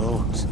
bones.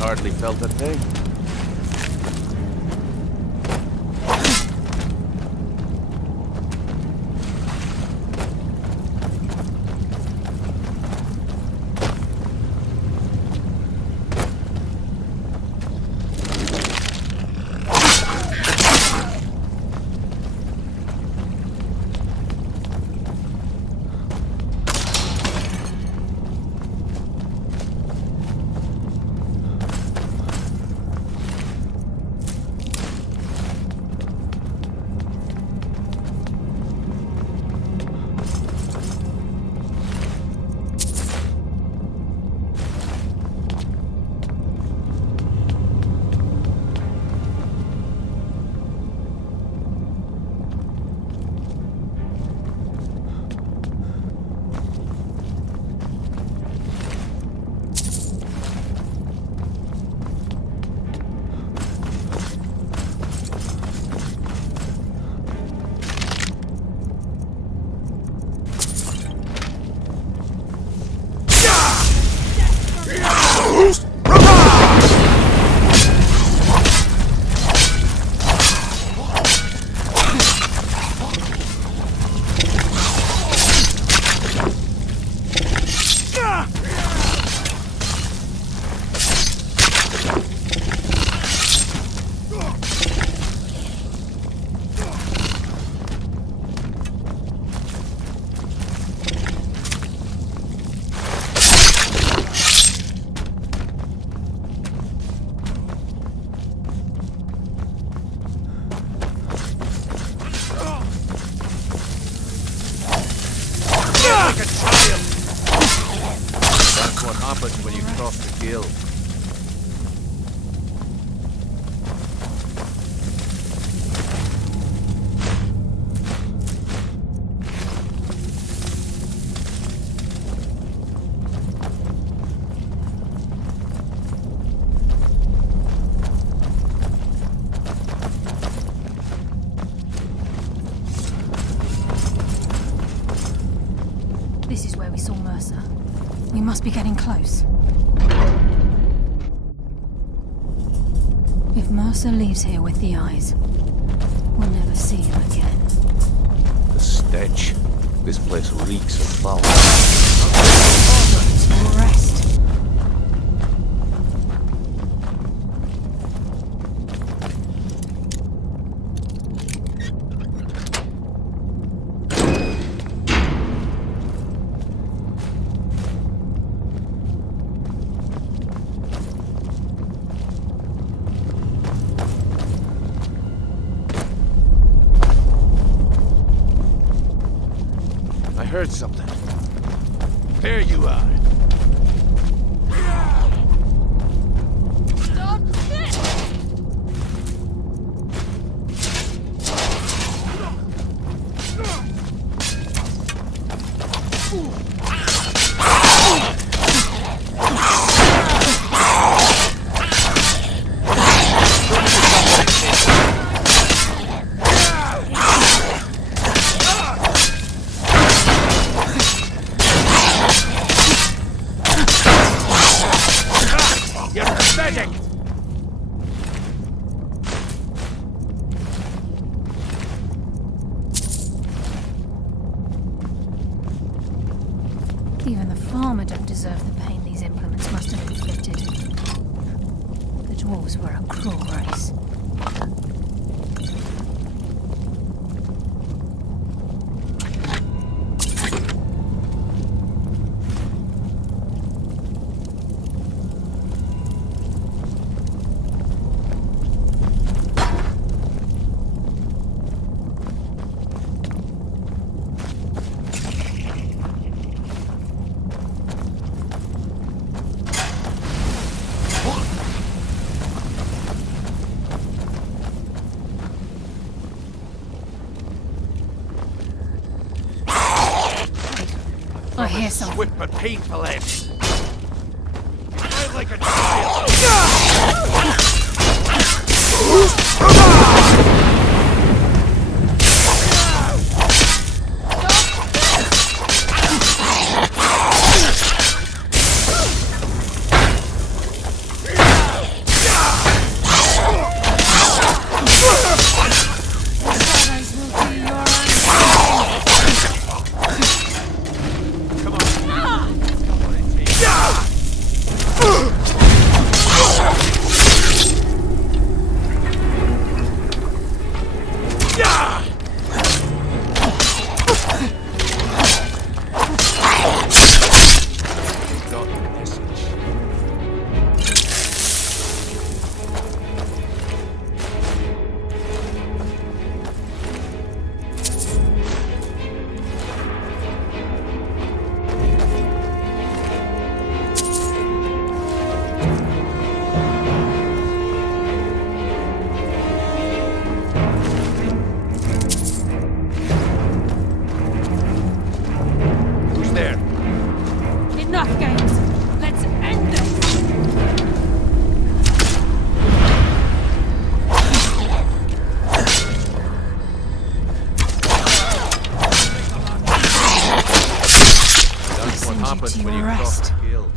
Hardly felt a thing. When you cross the guild. This is where we saw Mercer. We must be getting close. If Mercer leaves here with the eyes, we'll never see him again. The stench. This place reeks of foul. Rest. heard something. There you are. Stop it! You're pathetic! Even the farmer don't deserve the pain these implements must have inflicted. The dwarves were a cruel race. I hear something. Swift but painful end. You fight like a child. Shadows will be your Come on. Come on, it takes. Got the message. Who's there? Enough games. Let's end this. That's what Send you happens to when you your cross rest. the guild.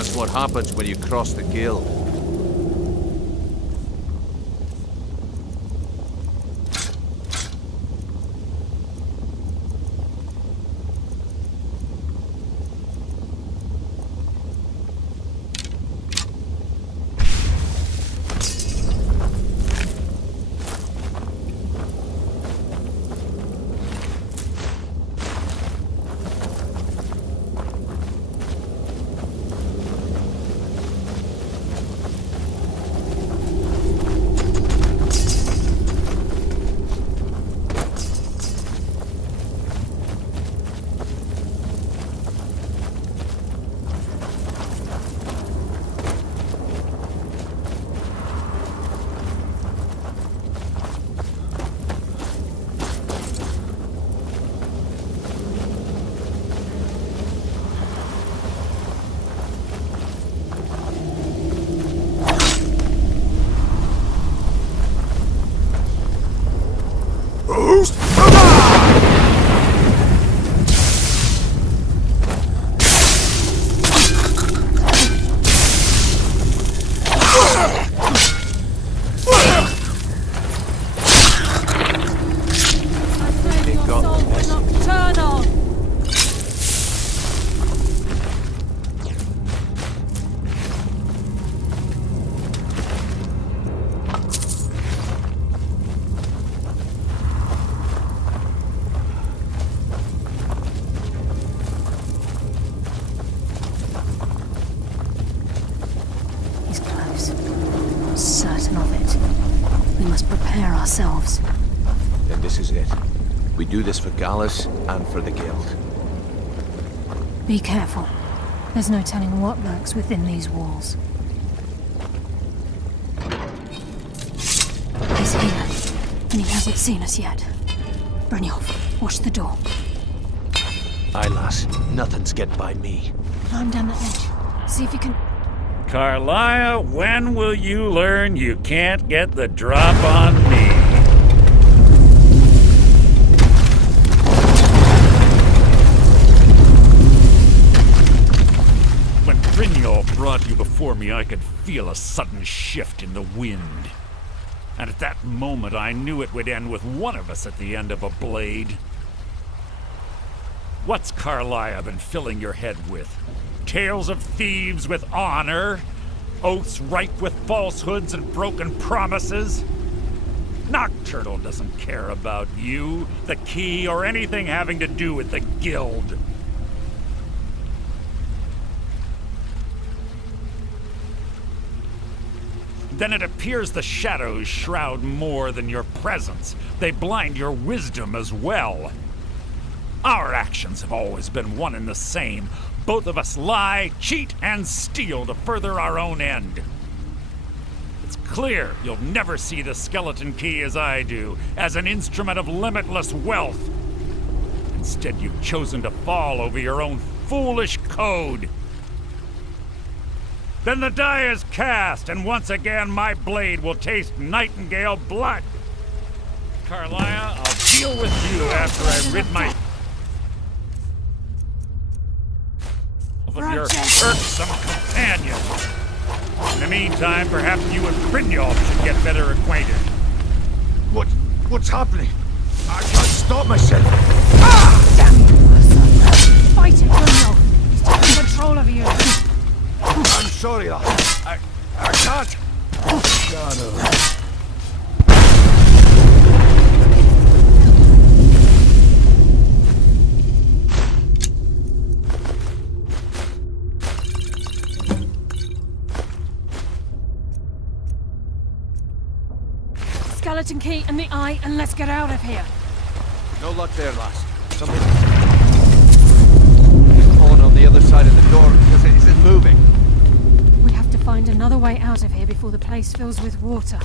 That's what happens when you cross the guild. Ourselves. Then this is it. We do this for Gallus and for the guild. Be careful. There's no telling what lurks within these walls. He's here, and he hasn't seen us yet. Brynjolf, watch the door. Aye, lass. Nothing's get by me. Climb down the edge. See if you can... Carlia, when will you learn you can't get the drop on me? When Brynjolf brought you before me, I could feel a sudden shift in the wind. And at that moment, I knew it would end with one of us at the end of a blade. What's Carlia been filling your head with? Tales of thieves with honor? Oaths ripe with falsehoods and broken promises? Nocturnal doesn't care about you, the key, or anything having to do with the guild. Then it appears the shadows shroud more than your presence. They blind your wisdom as well. Our actions have always been one and the same. Both of us lie, cheat, and steal to further our own end. It's clear you'll never see the skeleton key as I do, as an instrument of limitless wealth. Instead, you've chosen to fall over your own foolish code. Then the die is cast, and once again my blade will taste nightingale blood. Carlia, I'll deal with you after I rid my... of your irksome companion. In the meantime, perhaps you and Brynjolf should get better acquainted. What's happening? I can't stop myself. Damn you! Fight it, Brynjolf! He's taking control of you! I'm sorry, lad. I can't. No. Skeleton key and the eye, and let's get out of here. No luck there, lass. Something falling on the other side of the door because it isn't moving. We have to find another way out of here before the place fills with water.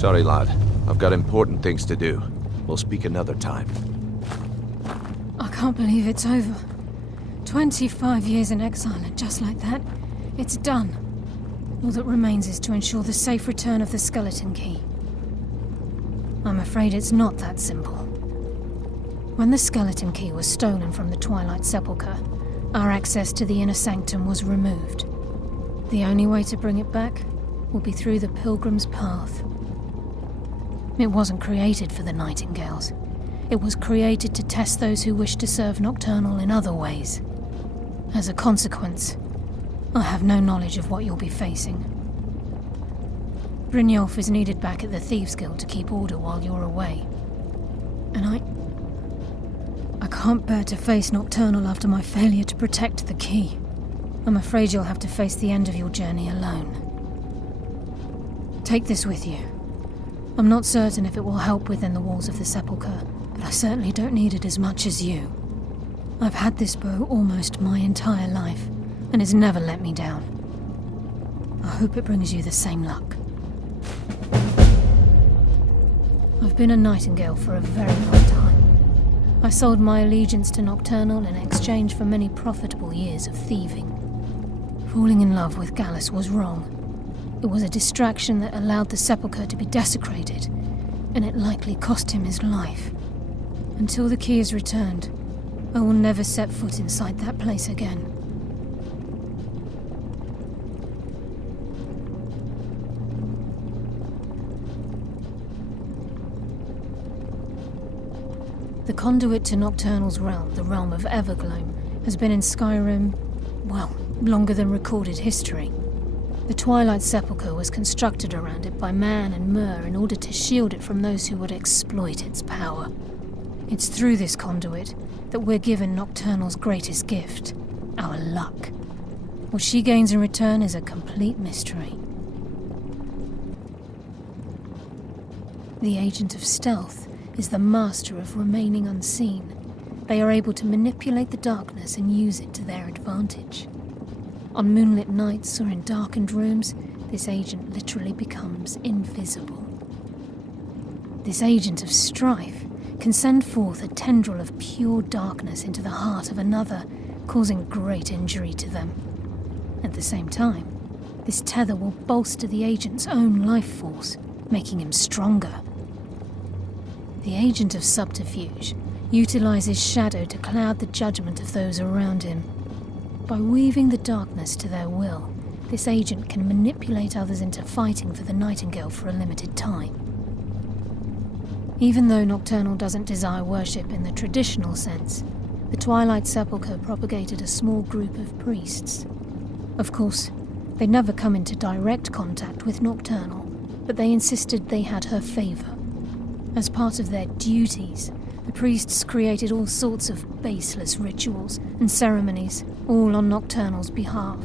Sorry, lad. I've got important things to do. We'll speak another time. I can't believe it's over. 25 years in exile, and just like that, it's done. All that remains is to ensure the safe return of the skeleton key. I'm afraid it's not that simple. When the skeleton key was stolen from the Twilight Sepulchre, our access to the inner sanctum was removed. The only way to bring it back will be through the Pilgrim's Path. It wasn't created for the Nightingales. It was created to test those who wish to serve Nocturnal in other ways. As a consequence, I have no knowledge of what you'll be facing. Brynjolf is needed back at the Thieves' Guild to keep order while you're away. And I can't bear to face Nocturnal after my failure to protect the key. I'm afraid you'll have to face the end of your journey alone. Take this with you. I'm not certain if it will help within the walls of the Sepulchre, but I certainly don't need it as much as you. I've had this bow almost my entire life, and it's never let me down. I hope it brings you the same luck. I've been a Nightingale for a very long time. I sold my allegiance to Nocturnal in exchange for many profitable years of thieving. Falling in love with Gallus was wrong. It was a distraction that allowed the Sepulchre to be desecrated, and it likely cost him his life. Until the key is returned, I will never set foot inside that place again. The conduit to Nocturnal's realm, the realm of Evergloam, has been in Skyrim, well, longer than recorded history. The Twilight Sepulchre was constructed around it by man and Myr in order to shield it from those who would exploit its power. It's through this conduit that we're given Nocturnal's greatest gift, our luck. What she gains in return is a complete mystery. The Agent of Stealth is the master of remaining unseen. They are able to manipulate the darkness and use it to their advantage. On moonlit nights or in darkened rooms, this agent literally becomes invisible. This Agent of Strife can send forth a tendril of pure darkness into the heart of another, causing great injury to them. At the same time, this tether will bolster the agent's own life force, making him stronger. The Agent of Subterfuge utilizes shadow to cloud the judgment of those around him. By weaving the darkness to their will, this agent can manipulate others into fighting for the Nightingale for a limited time. Even though Nocturnal doesn't desire worship in the traditional sense, the Twilight Sepulchre propagated a small group of priests. Of course, they never come into direct contact with Nocturnal, but they insisted they had her favor. As part of their duties, the priests created all sorts of baseless rituals and ceremonies, all on Nocturnal's behalf.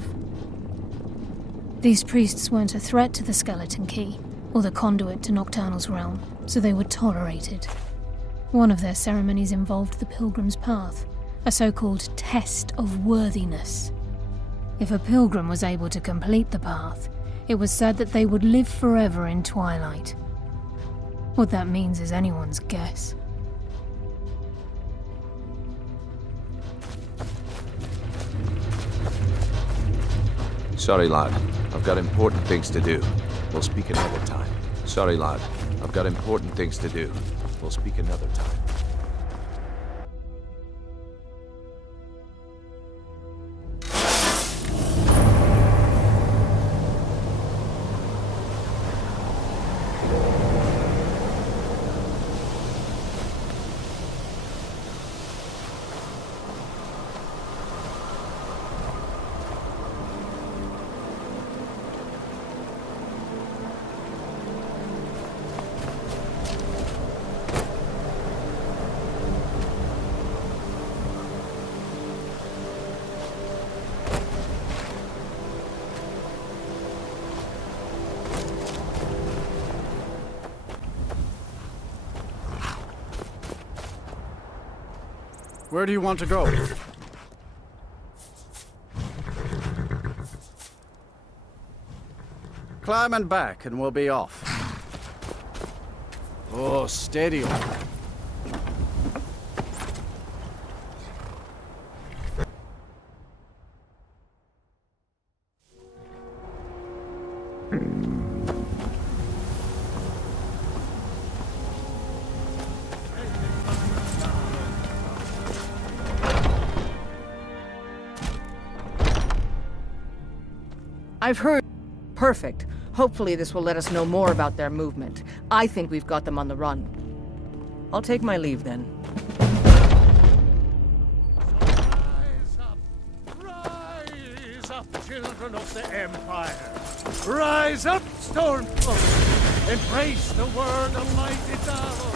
These priests weren't a threat to the Skeleton Key, or the conduit to Nocturnal's realm, so they were tolerated. One of their ceremonies involved the Pilgrim's Path, a so-called test of worthiness. If a pilgrim was able to complete the path, it was said that they would live forever in Twilight. What that means is anyone's guess. Sorry, lad. I've got important things to do. We'll speak another time. Sorry, lad. I've got important things to do. We'll speak another time. Where do you want to go? Climb and back and we'll be off. Oh, steady. I've heard... Perfect. Hopefully this will let us know more about their movement. I think we've got them on the run. I'll take my leave then. Rise up, children of the Empire! Rise up, Stormfolk! Embrace the word of mighty Davos!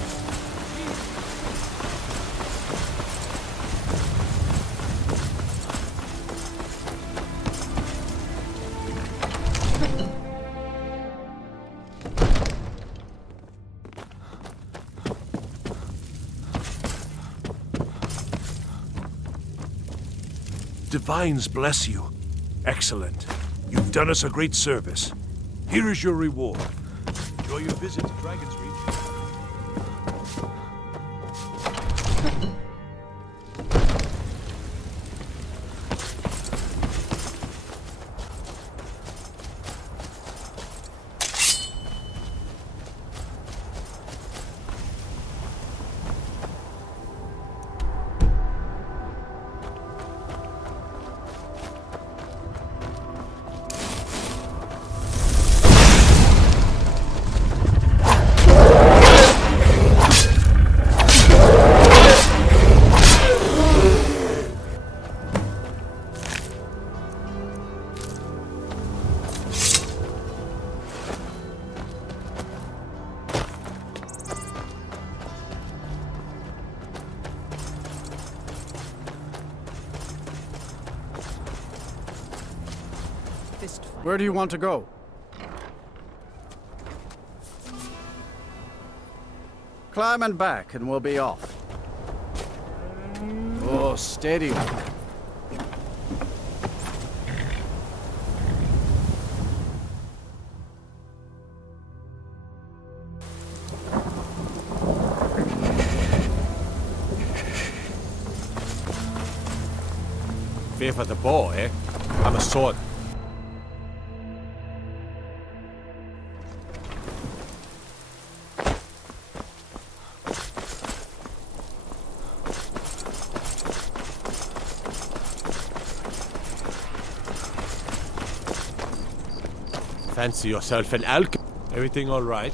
Divines bless you. Excellent. You've done us a great service. Here is your reward. Enjoy your visit to Dragon's Reach. Where do you want to go? Climb and back, and we'll be off. Oh, steady. Fear for the bow, eh? I'm a sword. Fancy yourself an alchemist. Everything all right?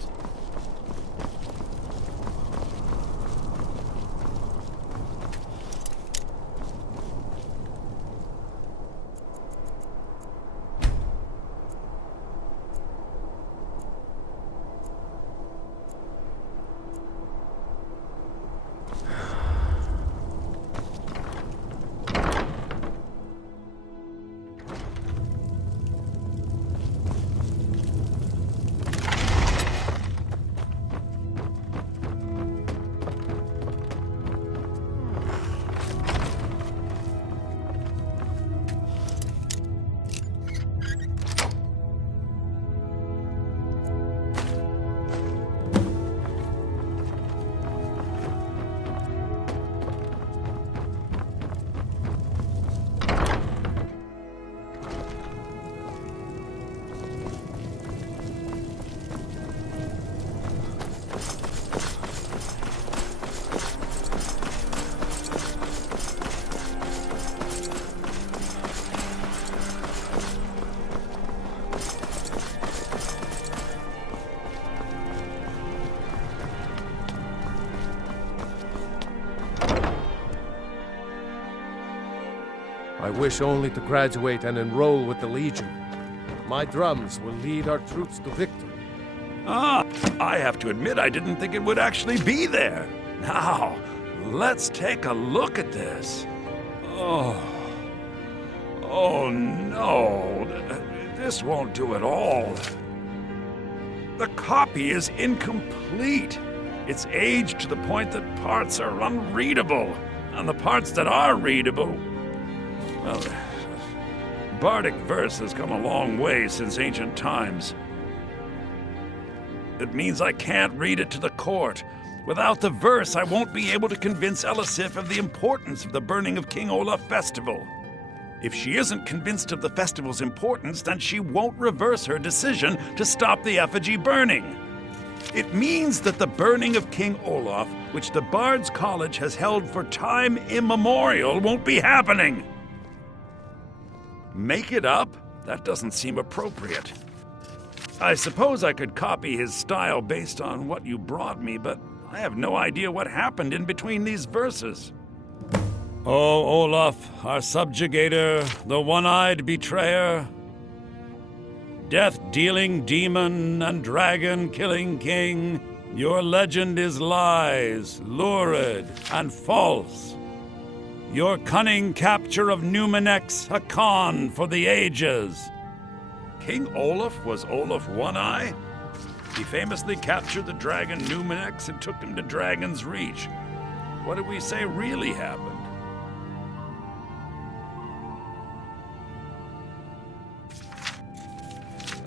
I wish only to graduate and enroll with the Legion. My drums will lead our troops to victory. Ah, I have to admit I didn't think it would actually be there. Now, let's take a look at this. Oh no, this won't do at all. The copy is incomplete. It's aged to the point that parts are unreadable, and the parts that are readable, well, bardic verse has come a long way since ancient times. It means I can't read it to the court. Without the verse, I won't be able to convince Elisif of the importance of the burning of King Olaf festival. If she isn't convinced of the festival's importance, then she won't reverse her decision to stop the effigy burning. It means that the burning of King Olaf, which the Bard's College has held for time immemorial, won't be happening. Make it up? That doesn't seem appropriate. I suppose I could copy his style based on what you brought me, but I have no idea what happened in between these verses. O Olaf, our subjugator, the one-eyed betrayer, death-dealing demon and dragon-killing king, your legend is lies, lurid, and false. Your cunning capture of Numenex, a con for the ages. King Olaf was Olaf One-Eye? He famously captured the dragon Numenex and took him to Dragon's Reach. What did we say really happened?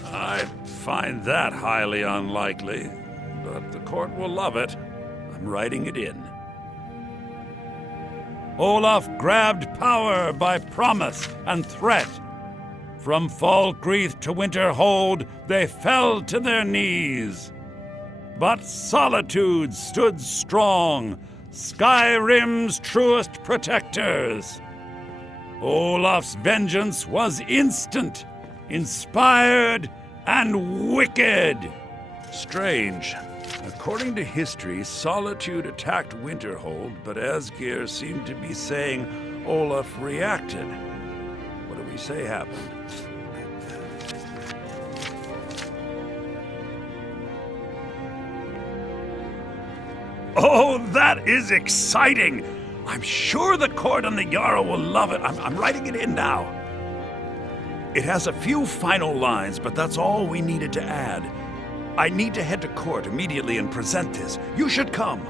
I find that highly unlikely, but the court will love it. I'm writing it in. Olaf grabbed power by promise and threat. From Falkreath to Winterhold, they fell to their knees. But Solitude stood strong, Skyrim's truest protectors. Olaf's vengeance was instant, inspired, and wicked. Strange. According to history, Solitude attacked Winterhold, but Asgeir seemed to be saying Olaf reacted. What do we say happened? Oh, that is exciting! I'm sure the court and the Jarl will love it. I'm writing it in now. It has a few final lines, but that's all we needed to add. I need to head to court immediately and present this. You should come.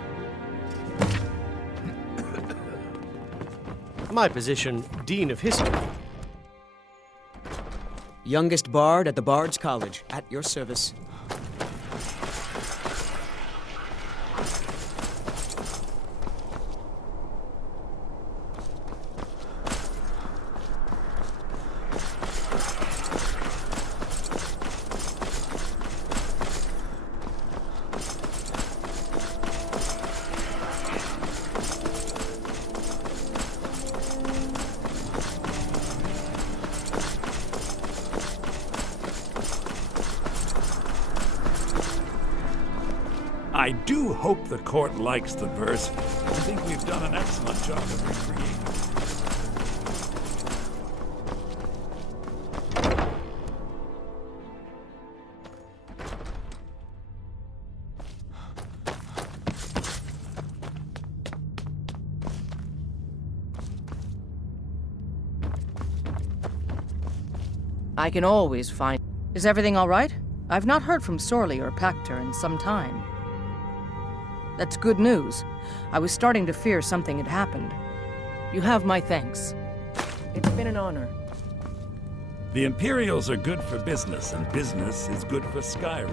My position, Dean of History. Youngest bard at the Bard's College, at your service. I do hope the court likes the verse. I think we've done an excellent job of recreating I can always find... Is everything all right? I've not heard from Sorley or Pactor in some time. That's good news. I was starting to fear something had happened. You have my thanks. It's been an honor. The Imperials are good for business, and business is good for Skyrim.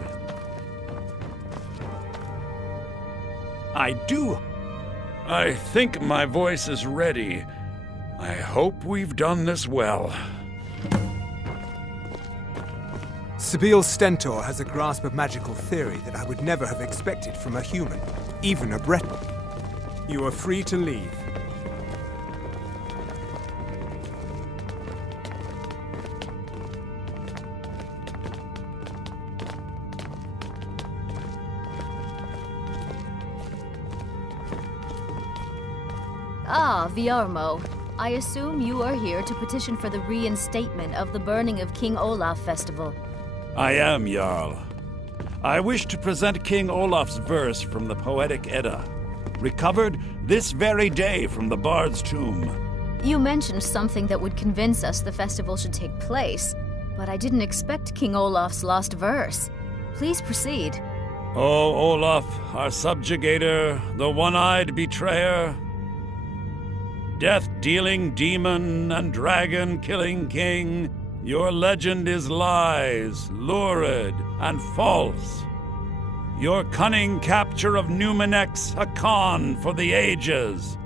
I think my voice is ready. I hope we've done this well. Sabeel Stentor has a grasp of magical theory that I would never have expected from a human, even a Breton. You are free to leave. Ah, Viarmo. I assume you are here to petition for the reinstatement of the burning of King Olaf Festival. I am, Jarl. I wish to present King Olaf's verse from the Poetic Edda, recovered this very day from the Bard's tomb. You mentioned something that would convince us the festival should take place, but I didn't expect King Olaf's lost verse. Please proceed. O Olaf, our subjugator, the one-eyed betrayer, death-dealing demon and dragon-killing king, your legend is lies, lurid, and false. Your cunning capture of Numenex, a con for the ages.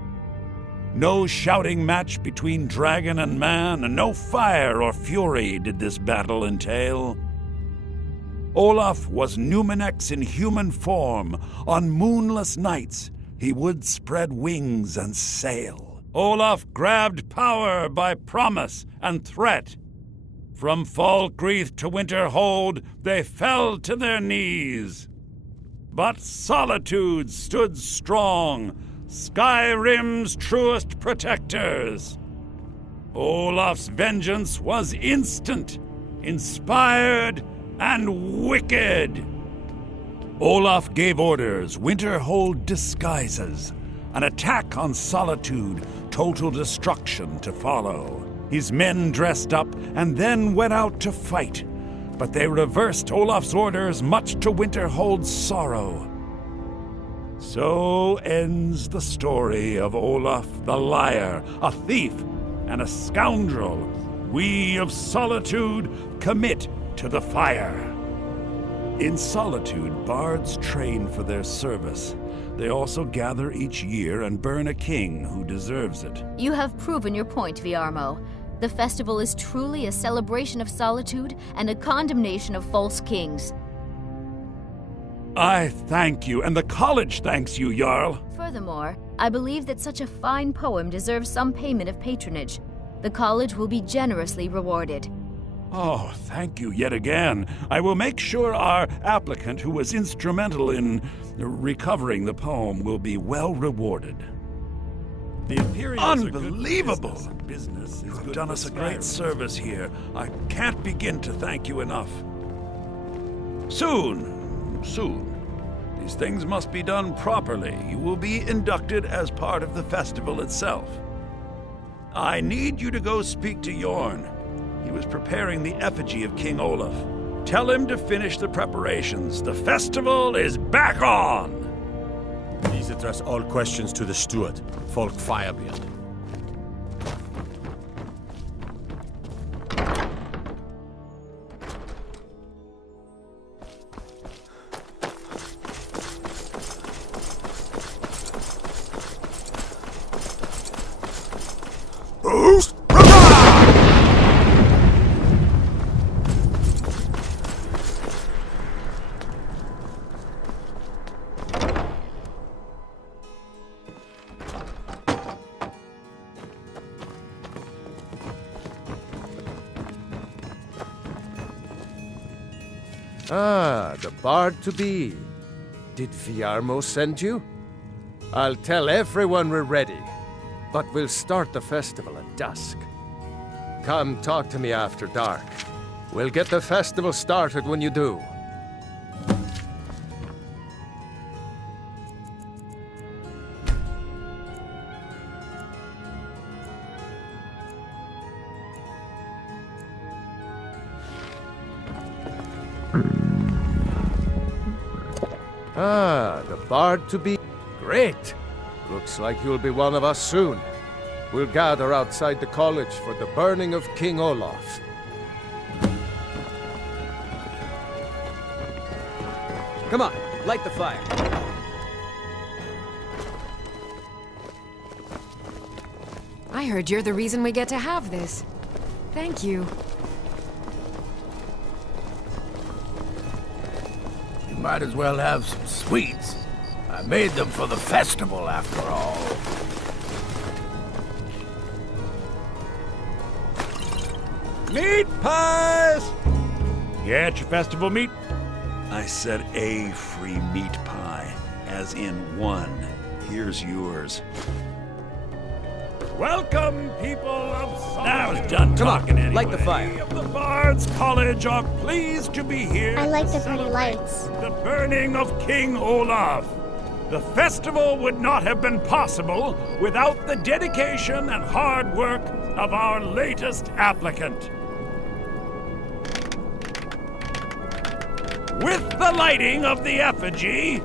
No shouting match between dragon and man, and no fire or fury did this battle entail. Olaf was Numenex in human form. On moonless nights, he would spread wings and sail. Olaf grabbed power by promise and threat. From Falkreath to Winterhold, they fell to their knees. But Solitude stood strong, Skyrim's truest protectors. Olaf's vengeance was instant, inspired, and wicked. Olaf gave orders, Winterhold disguises, an attack on Solitude, total destruction to follow. His men dressed up and then went out to fight, but they reversed Olaf's orders, much to Winterhold's sorrow. So ends the story of Olaf the Liar, a thief and a scoundrel. We of Solitude commit to the fire. In Solitude, bards train for their service. They also gather each year and burn a king who deserves it. You have proven your point, Viarmo. The festival is truly a celebration of solitude and a condemnation of false kings. I thank you, and the college thanks you, Jarl. Furthermore, I believe that such a fine poem deserves some payment of patronage. The college will be generously rewarded. Oh, thank you yet again. I will make sure our applicant, who was instrumental in recovering the poem, will be well rewarded. The Imperials Unbelievable! Business. You have done us a great service here. I can't begin to thank you enough. Soon. These things must be done properly. You will be inducted as part of the festival itself. I need you to go speak to Yorn. He was preparing the effigy of King Olaf. Tell him to finish the preparations. The festival is back on! Please address all questions to the steward, Folk Firebeard. Ah, the bard-to-be. Did Viarmo send you? I'll tell everyone we're ready, but we'll start the festival at dusk. Come talk to me after dark. We'll get the festival started when you do. Ah, the bard-to-be. Great! Looks like you'll be one of us soon. We'll gather outside the college for the burning of King Olaf. Come on, light the fire. I heard you're the reason we get to have this. Thank you. Might as well have some sweets. I made them for the festival, after all. Meat pies! Get your festival meat? I said a free meat pie, as in one. Here's yours. Welcome, people of Solitude. Now it's done talking anyway. Light the fire. We of the Bards College are pleased to be here. I like the pretty lights. The burning of King Olaf. The festival would not have been possible without the dedication and hard work of our latest applicant. With the lighting of the effigy,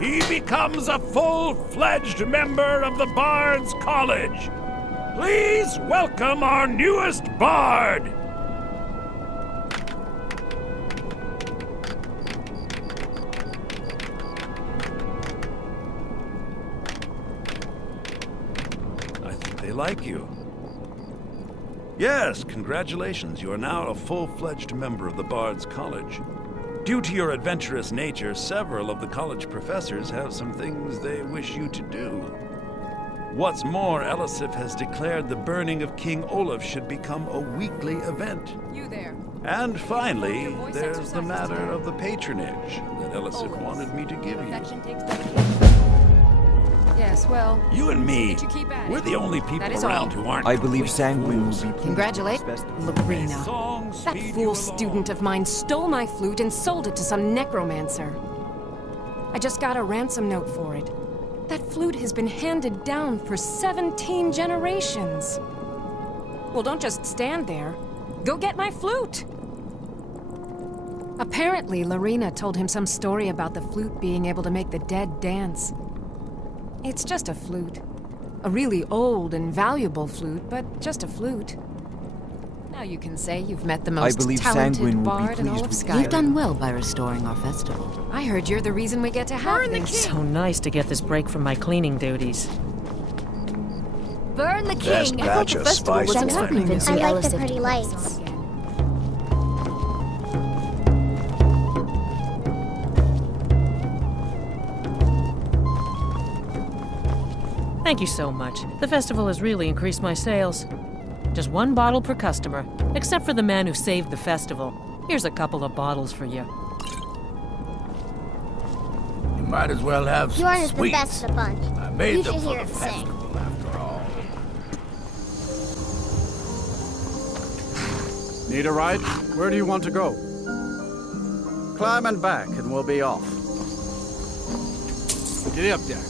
he becomes a full-fledged member of the Bards College. Please welcome our newest bard. like you. Yes, congratulations. You are now a full-fledged member of the Bard's College. Due to your adventurous nature, several of the college professors have some things they wish you to do. What's more, Elisif has declared the burning of King Olaf should become a weekly event. You there. And finally, there's the matter of the patronage that Elisif wanted me to give you. Yes, well... You and me, we're the only people around who aren't... I believe Sanguine will be... Congratulations, Lorena. That fool student of mine stole my flute and sold it to some necromancer. I just got a ransom note for it. That flute has been handed down for 17 generations. Well, don't just stand there. Go get my flute! Apparently, Lorena told him some story about the flute being able to make the dead dance. It's just a flute. A really old and valuable flute, but just a flute. Now you can say you've met the most talented bard in all of Skyrim. You've done well by restoring our festival. I heard you're the reason we get to have this. So nice to get this break from my cleaning duties. Burn the king! Best batch of spice. Thanks for convincing I like the Elisif pretty to lights. Thank you so much. The festival has really increased my sales. Just one bottle per customer, except for the man who saved the festival. Here's a couple of bottles for you. You might as well have some Bjorn is the sweets. best of the bunch. I made You them should for hear the him sing. festival, after all. Need a ride? Where do you want to go? Climb and back, and we'll be off. Get up there.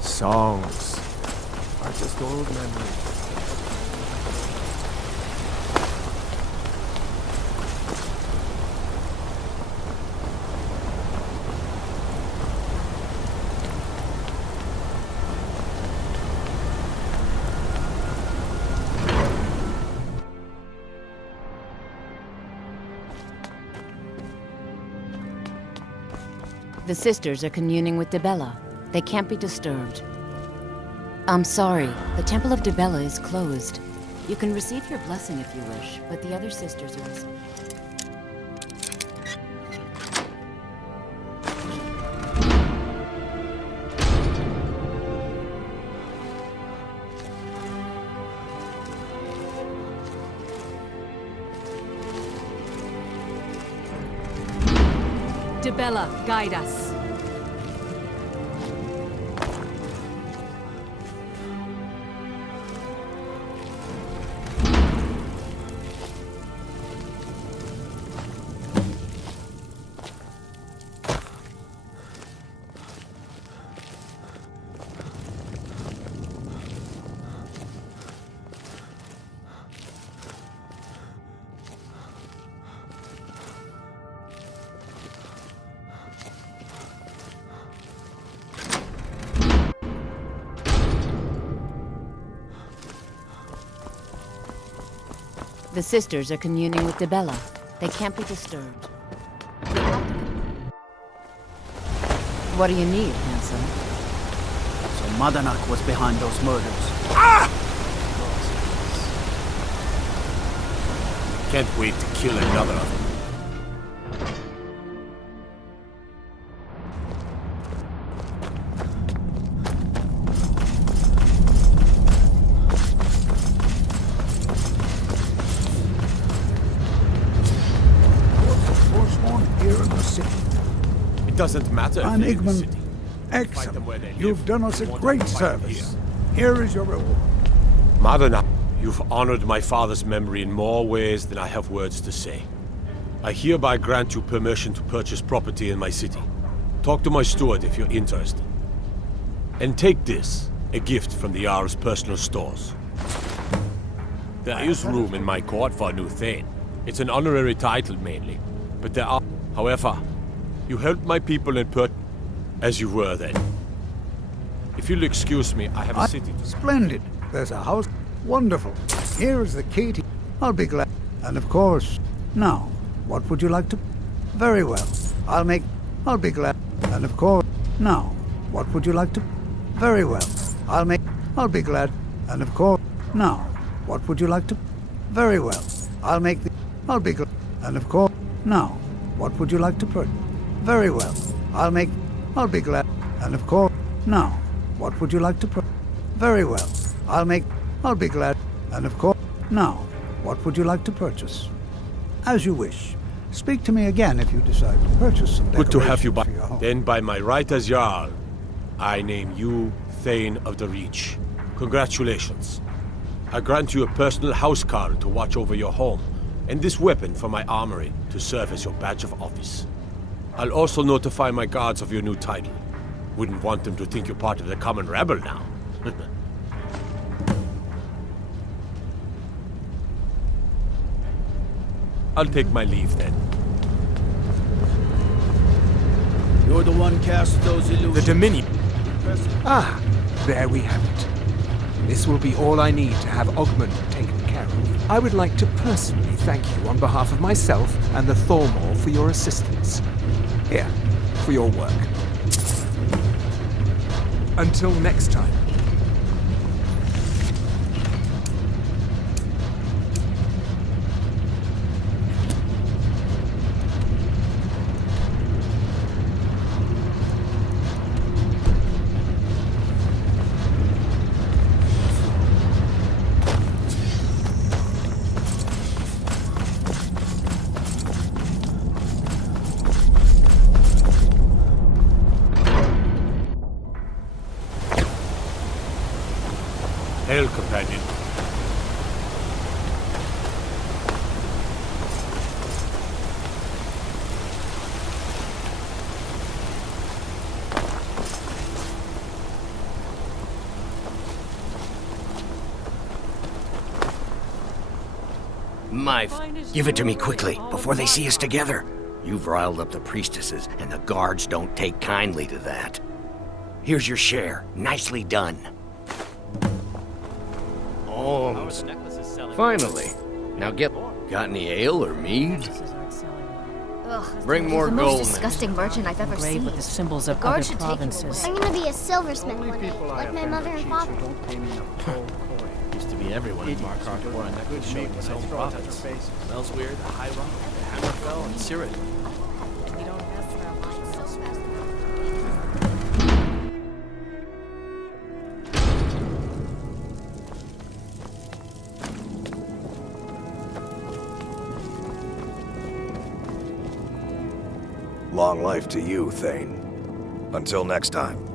Songs are just old memories. The sisters are communing with Dibella. They can't be disturbed. I'm sorry, the Temple of Dibella is closed. You can receive your blessing if you wish, but the other sisters are... Dibella, guide us. The sisters are communing with Dibella. They can't be disturbed. What do you need, handsome? So Madanak was behind those murders. Can't wait to kill another of them. Doesn't matter. Van Igman, excellent. You've done us a great service. Here is your reward. Madana, You've honored my father's memory in more ways than I have words to say. I hereby grant you permission to purchase property in my city. Talk to my steward if you're interested. And take this, a gift from the Jarl's personal stores. There is room in my court for a new Thane. It's an honorary title mainly, but there are... However, you helped my people in as you were then. If you'll excuse me, I have a city to... Splendid. There's a house. Wonderful. Here is the key to... I'll be glad. And of course, now, what would you like to... Very well. I'll be glad. And of course, now, what would you like to... Very well. I'll be glad. And of course, now, what would you like to... Very well. I'll be glad. And of course, now, what would you like to put? Very well. I'll be glad. And of course, now, what would you like to put? Very well. I'll be glad. And of course, now, what would you like to purchase? As you wish. Speak to me again if you decide to purchase some Good to have you decorations by... for your home. Then by my right as Jarl, I name you Thane of the Reach. Congratulations. I grant you a personal housecarl to watch over your home, and this weapon from my armory to serve as your badge of office. I'll also notify my guards of your new title. Wouldn't want them to think you're part of the common rabble now. I'll take my leave then. You're the one cast those illusions. The Dominion. Ah, there we have it. This will be all I need to have Ogmund taken care of. I would like to personally thank you on behalf of myself and the Thormor for your assistance. Here, for your work. Until next time. Hail, companion. Give it to me quickly, before they see us together. You've riled up the priestesses, and the guards don't take kindly to that. Here's your share. Nicely done. Almost. Finally. Now got any ale or mead? Ugh, Bring more the most gold. disgusting merchant I've ever seen. With the symbols of Guard other should take it provinces. away. I'm gonna be a silversmith one day, like my mother and father. Used to be everyone in Markarth wore a necklace showing his own province. Smells weird, the High Rock, the Hammerfell, and Cyrodiil. Long life to you, Thane. Until next time.